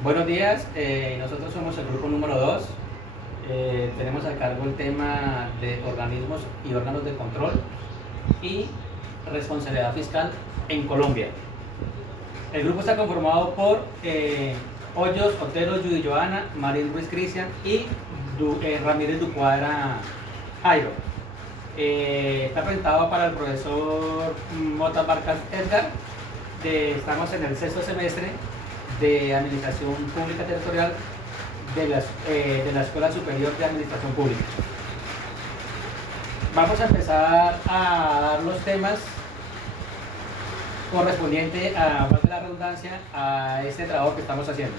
Buenos días, nosotros somos el grupo número 2. Tenemos a cargo el tema de organismos y órganos de control y responsabilidad fiscal en Colombia. El grupo está conformado por Hoyos, Otero, Judy Joana, Marín Ruiz Cristian y Ramírez Ducuadra Jairo. Está presentado para el profesor Mota Barcas Edgar. Estamos en el sexto semestre de Administración Pública Territorial de la Escuela Superior de Administración Pública. Vamos a empezar a dar los temas correspondientes a, valga la redundancia, a este trabajo que estamos haciendo.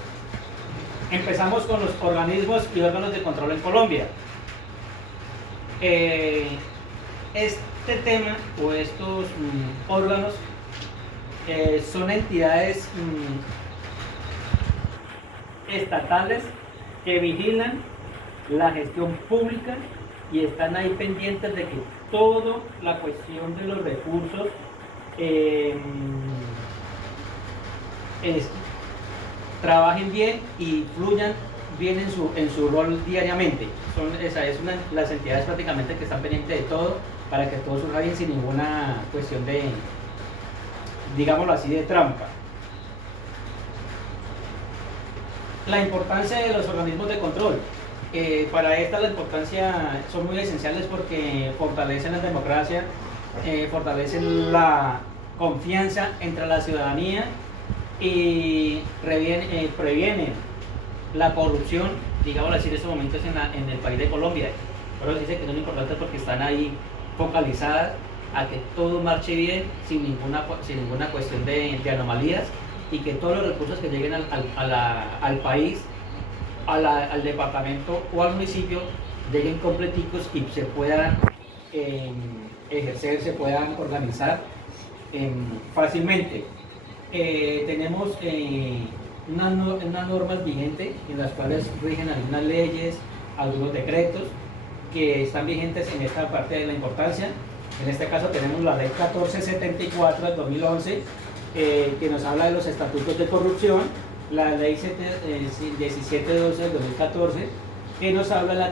Empezamos con los organismos y órganos de control en Colombia. Este tema o estos órganos son entidades estatales que vigilan la gestión pública y están ahí pendientes de que toda la cuestión de los recursos trabajen bien y fluyan bien en su rol diariamente. Las entidades prácticamente que están pendientes de todo para que todo surja bien sin ninguna cuestión de, digámoslo así, de trampa. La importancia de los organismos de control. Para esta la importancia son muy esenciales porque fortalecen la democracia, fortalecen la confianza entre la ciudadanía y previenen la corrupción, digamos así, en estos momentos en el país de Colombia. Pero se dice que son importantes porque están ahí focalizadas a que todo marche bien sin ninguna cuestión de anomalías y que todos los recursos que lleguen al país, al departamento o al municipio lleguen completicos y se puedan ejercer, se puedan organizar fácilmente. Tenemos unas normas vigentes en las cuales rigen algunas leyes, algunos decretos que están vigentes en esta parte de la importancia. En este caso tenemos la ley 1474 del 2011, que nos habla de los estatutos de corrupción, la ley 1712 del 2014, que nos habla de la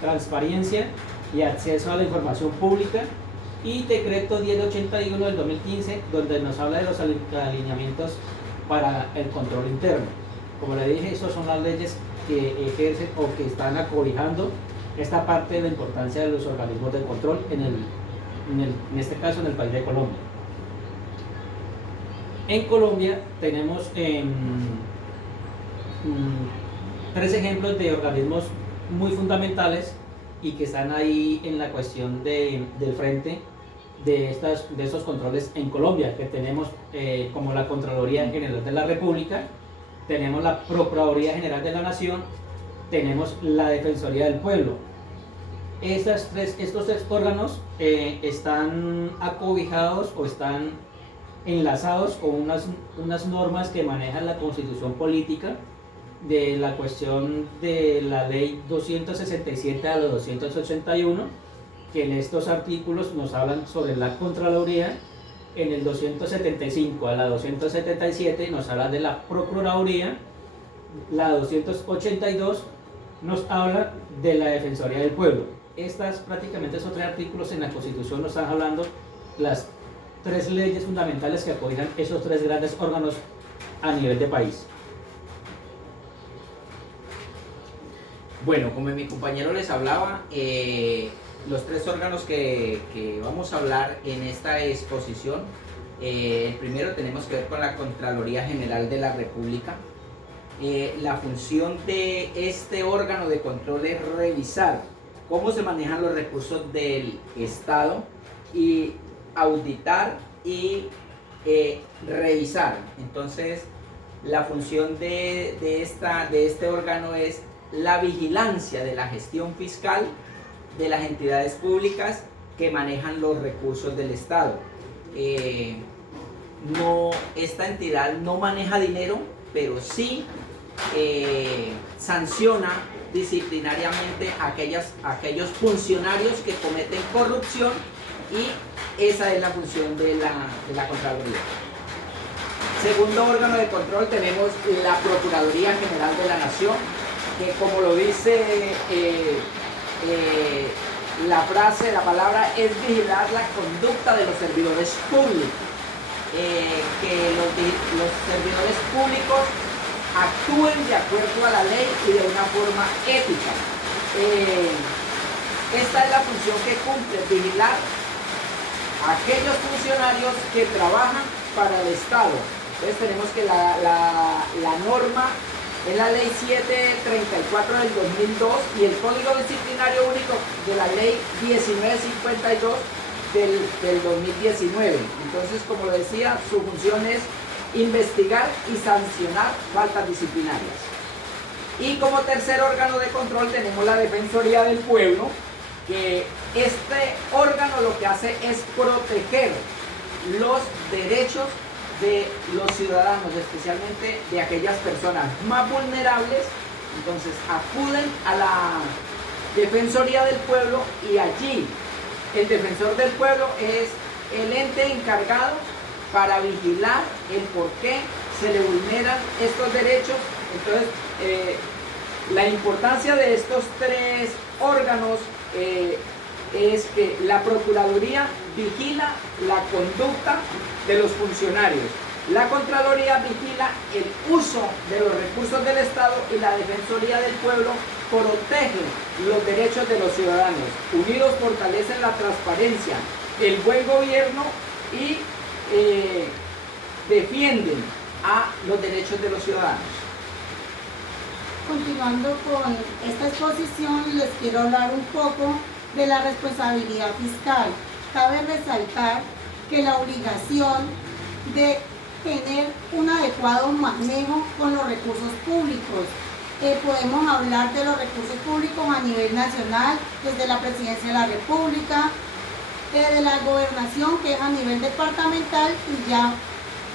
transparencia y acceso a la información pública, y decreto 1081 del 2015, donde nos habla de los alineamientos para el control interno. Como le dije, esas son las leyes que ejercen o que están acobijando esta parte de la importancia de los organismos de control en este caso en el país de Colombia. En Colombia tenemos 3 ejemplos de organismos muy fundamentales y que están ahí en la cuestión del frente de estos controles en Colombia, que tenemos como la Contraloría General de la República, tenemos la Procuraduría General de la Nación, tenemos la Defensoría del Pueblo. Estos tres órganos están acobijados o están enlazados con unas normas que manejan la constitución política, de la cuestión de la ley 267 a la 281, que en estos artículos nos hablan sobre la Contraloría. En el 275 a la 277 nos habla de la Procuraduría. La 282 nos habla de la Defensoría del Pueblo. Estas prácticamente son 3 artículos en la Constitución, nos están hablando las 3 leyes fundamentales que acobijan esos 3 grandes órganos a nivel de país. Bueno, como mi compañero les hablaba, los 3 órganos que vamos a hablar en esta exposición, el primero tenemos que ver con la Contraloría General de la República. La función de este órgano de control es revisar cómo se manejan los recursos del Estado y auditar y revisar. Entonces, la función de este órgano es la vigilancia de la gestión fiscal de las entidades públicas que manejan los recursos del Estado. Esta entidad no maneja dinero, pero sí sanciona disciplinariamente a aquellos funcionarios que cometen corrupción, y esa es la función de la Contraloría. Segundo órgano de control tenemos la Procuraduría General de la Nación, que como lo dice la frase, la palabra, es vigilar la conducta de los servidores públicos. Que los servidores públicos actúen de acuerdo a la ley y de una forma ética. Esta es la función que cumple, vigilar a aquellos funcionarios que trabajan para el Estado. Entonces tenemos que la norma es la ley 734 del 2002 y el Código Disciplinario Único de la ley 1952 del 2019. Entonces, como lo decía, su función es investigar y sancionar faltas disciplinarias. Y como tercer órgano de control tenemos la Defensoría del Pueblo, que este órgano lo que hace es proteger los derechos de los ciudadanos, especialmente de aquellas personas más vulnerables. Entonces acuden a la Defensoría del Pueblo y allí el defensor del pueblo es el ente encargado para vigilar el por qué se le vulneran estos derechos. Entonces, la importancia de estos tres órganos es que la Procuraduría vigila la conducta de los funcionarios, la Contraloría vigila el uso de los recursos del Estado y la Defensoría del Pueblo protege los derechos de los ciudadanos. Unidos fortalecen la transparencia, el buen gobierno y defienden a los derechos de los ciudadanos. Continuando con esta exposición, les quiero hablar un poco de la responsabilidad fiscal. Cabe resaltar que la obligación de tener un adecuado manejo con los recursos públicos. Podemos hablar de los recursos públicos a nivel nacional, desde la Presidencia de la República, de la Gobernación, que es a nivel departamental, y ya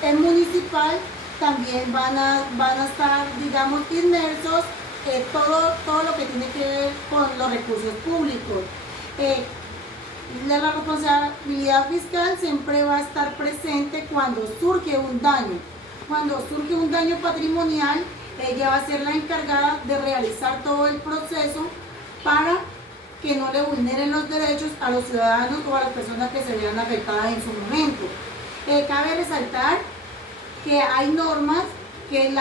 el municipal también van a estar, digamos, inmersos todo lo que tiene que ver con los recursos públicos. La responsabilidad fiscal siempre va a estar presente cuando surge un daño. Cuando surge un daño patrimonial, ella va a ser la encargada de realizar todo el proceso para que no le vulneren los derechos a los ciudadanos o a las personas que se vean afectadas en su momento. Cabe resaltar que hay normas que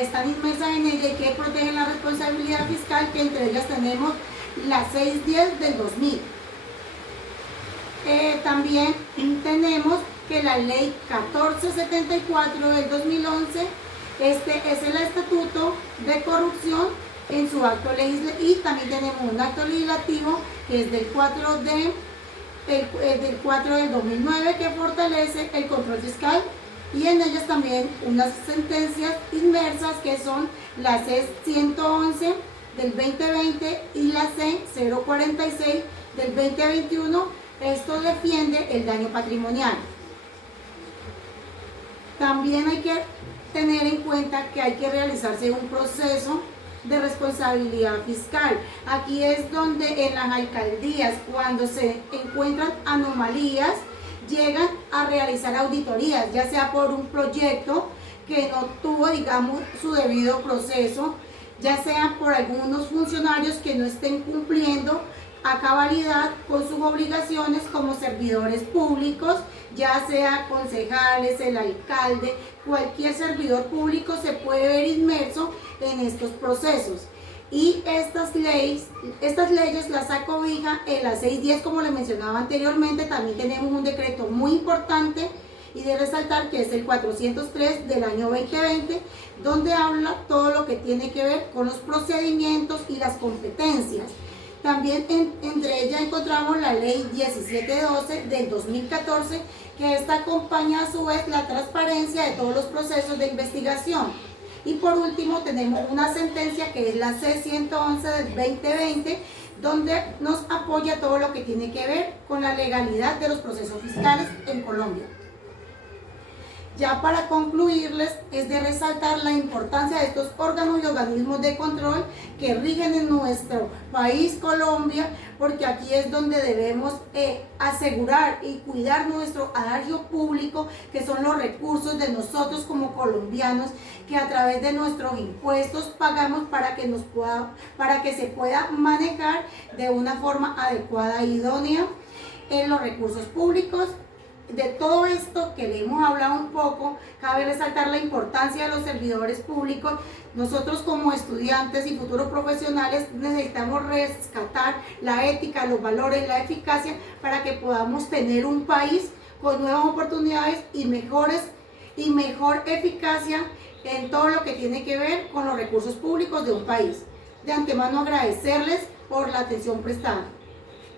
están inmersas en ella y que protegen la responsabilidad fiscal, que entre ellas tenemos la 610 del 2000. También tenemos que la ley 1474 del 2011, este es el estatuto de corrupción en su acto legislativo, y también tenemos un acto legislativo que es del 4 del 2009, que fortalece el control fiscal, y en ellas también unas sentencias inmersas que son la C 111 del 2020 y la C 046 del 2021. Esto defiende el daño patrimonial. También hay que tener en cuenta que hay que realizarse un proceso de responsabilidad fiscal. Aquí es donde en las alcaldías, cuando se encuentran anomalías, llegan a realizar auditorías, ya sea por un proyecto que no tuvo, digamos, su debido proceso, ya sea por algunos funcionarios que no estén cumpliendo a cabalidad con sus obligaciones como servidores públicos, ya sea concejales, el alcalde, cualquier servidor público se puede ver inmerso en estos procesos. Y estas leyes las acobija en la 610, como les mencionaba anteriormente. También tenemos un decreto muy importante y de resaltar, que es el 403 del año 2020, donde habla todo lo que tiene que ver con los procedimientos y las competencias. También entre ellas encontramos la ley 1712 del 2014, que esta acompaña a su vez la transparencia de todos los procesos de investigación. Y por último tenemos una sentencia que es la C111 del 2020, donde nos apoya todo lo que tiene que ver con la legalidad de los procesos fiscales en Colombia. Ya para concluirles, es de resaltar la importancia de estos órganos y organismos de control que rigen en nuestro país, Colombia, porque aquí es donde debemos asegurar y cuidar nuestro adagio público, que son los recursos de nosotros como colombianos, que a través de nuestros impuestos pagamos para que se pueda manejar de una forma adecuada e idónea en los recursos públicos. De todo esto que le hemos hablado un poco, cabe resaltar la importancia de los servidores públicos. Nosotros como estudiantes y futuros profesionales necesitamos rescatar la ética, los valores, la eficacia para que podamos tener un país con nuevas oportunidades y mejor eficacia en todo lo que tiene que ver con los recursos públicos de un país. De antemano agradecerles por la atención prestada.